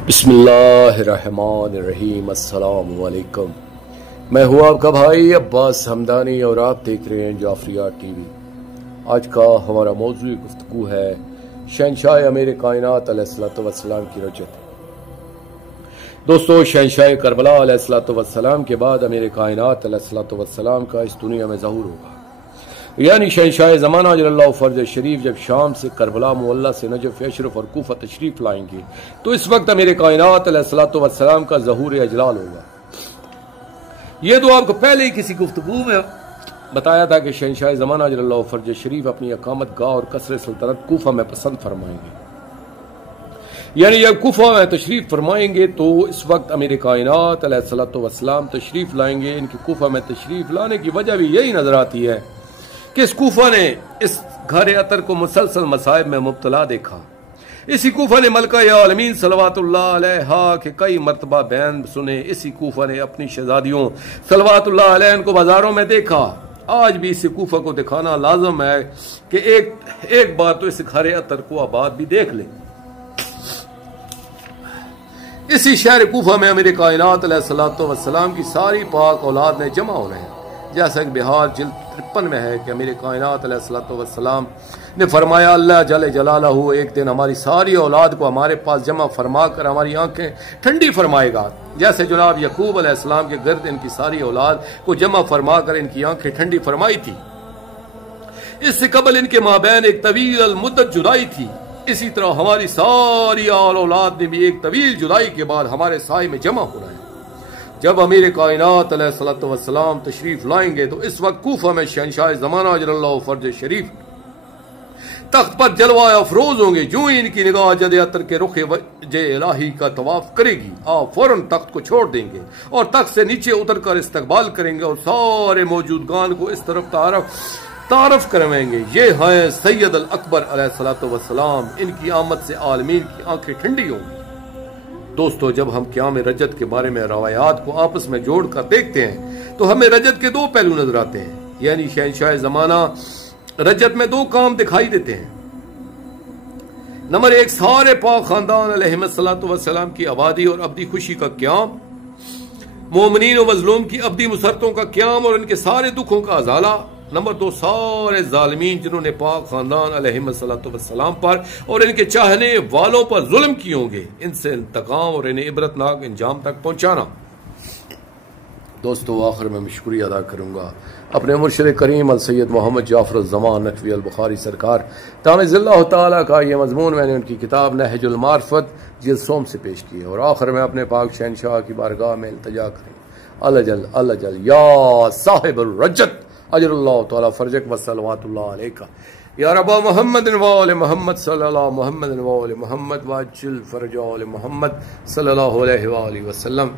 बिस्मिल्लाहिर्रहमानिर्रहीम। अस्सलाम वालेकुम। मैं हूँ आपका भाई अब्बास हमदानी और आप देख रहे हैं जाफरिया टीवी। आज का हमारा मौजूद गुफ्तगू है शहंशाह अमीर कायनात अलैहिस्सलातु वस्सलाम की रजत। दोस्तों, शहंशाह करबला अलैहिस्सलातु वस्सलाम के बाद अमीर कायनात अलैहिस्सलातु वस्सलाम का इस दुनिया में ज़हूर होगा। यानी शहंशाह ज़माना अजलल्लाहु फर्ज शरीफ जब शाम से करबला मुअल्ला से नजफ अशरफ और कूफा तशरीफ लाएंगे तो इस वक्त अमीर कायनात अलैहिस्सलातु वस्सलाम का ज़हूर अजलाल होगा। ये तो आपको पहले ही किसी गुफ्तगू में बताया था कि शहंशाह ज़माना अजलल्लाहु फर्ज शरीफ अपनी अकामत गाह और कसर सल्तनत कूफा में पसंद फरमाएंगे। यानी जब कूफा में तशरीफ फरमाएंगे तो इस वक्त अमीर कायनात अलैहिस्सलातु वस्सलाम तशरीफ लाएंगे। इनकी कूफा में तशरीफ लाने की वजह भी यही नजर आती है कि इस कूफा ने इस घर अतर को मुसलसल मसाइब में मुब्तला देखा। इसी कूफा ने मलका आलमीन सलवातुल्लाह अलैहा के कई मरतबा बयान सुने। इसी कूफा ने अपनी शहजादियों सलवातुल्लाह अलैहा को बाजारों में देखा। आज भी इस कूफा को दिखाना लाजम है कि एक बार तो इस घर अतर को आबाद भी देख ले। इसी शहर कूफा में अमीर कायनात अलैहिस्सलातु वस्सलाम की सारी पाक औलाद ने जमा होना है। जैसा कि बिहार जिल्द 53 में है कि अमीर कायनात अलैहिस्सलातु वस्सलाम ने फरमाया, अल्लाह जल्ल जलालहू एक दिन हमारी सारी औलाद को हमारे पास जमा फरमा कर हमारी आंखें ठंडी फरमाएगा। जैसे जनाब यकूब अलैहिस्सलाम के गर्द इनकी सारी औलाद को जमा फरमा कर इनकी आंखें ठंडी फरमाई थी। इससे कबल इनके माबैन एक तवील मुद्दत जुदाई थी। इसी तरह हमारी सारी औलाद ने भी एक तवील जुदाई के बाद हमारे साए में जमा होना है। जब अमीर कायनात अलैहिस्सलातु वस्सलाम तशरीफ लाएंगे तो इस वक्त कूफा में शहंशाह ज़माना अजलल्लाहु फर्ज शरीफ तख्त पर जलवा अफरोज होंगे। जो ही इनकी निगाह जद अतर के रुख वजह इलाही का तवाफ करेगी, आप फौरन तख्त को छोड़ देंगे और तख्त से नीचे उतर कर इस्तकबाल करेंगे और सारे मौजूदगान को इस तरफ तारफ करवाएंगे। ये है सैयद अल अकबर अलैहिस्सलातु वस्सलाम। इनकी आमद से आलमीन की आंखें ठंडी होंगी। दोस्तों, जब हम क़याम रजत के बारे में रवायात को आपस में जोड़कर देखते हैं तो हमें रजत के दो पहलू नजर आते हैं। यानी शहंशाह ज़माना रजत में दो काम दिखाई देते हैं। नंबर एक, सारे पाक खानदान अलैहिस्सलातु वस्सलाम की आबादी और अब्दी खुशी का क़याम, मोमिनीन और मजलूम की अब्दी मुसरतों का क़याम और इनके सारे दुखों का अजाला। नंबर दो, सारे जालिमीन जिन्होंने पाक खानदान अलैहिस्सलातु वस्सलाम पर और इनके चाहने वालों पर जुल्म किए होंगे, इनसे इंतकाम और इन्हें इबरतनाक अंजाम तक पहुंचाना। दोस्तों, आखिर में शुक्रिया अदा करूंगा अपने मुर्शिद करीम अल सैयद मोहम्मद जाफर ज़मान नकवी अल बुखारी सरकार तानिज़ल्लाहु ताला का ये मजमून मैंने उनकी किताब नहजुल मार्फत जिल्द सोम से पेश किया। और आखिर में अपने पाक शहंशाह की बारगाह में इल्तिजा करें, अल्लाह जल या साहिबुर रजत अजरुल्लाह ताला फर्जक व सलवातुल्लाह अलैका या रब्बा मुहम्मद व आले मुहम्मद सल्लल्लाहु मुहम्मद व आले मुहम्मद व अज्जिल फरजा आले मुहम्मद सल्लल्लाहु अलैहि व आलिहि वसल्लम।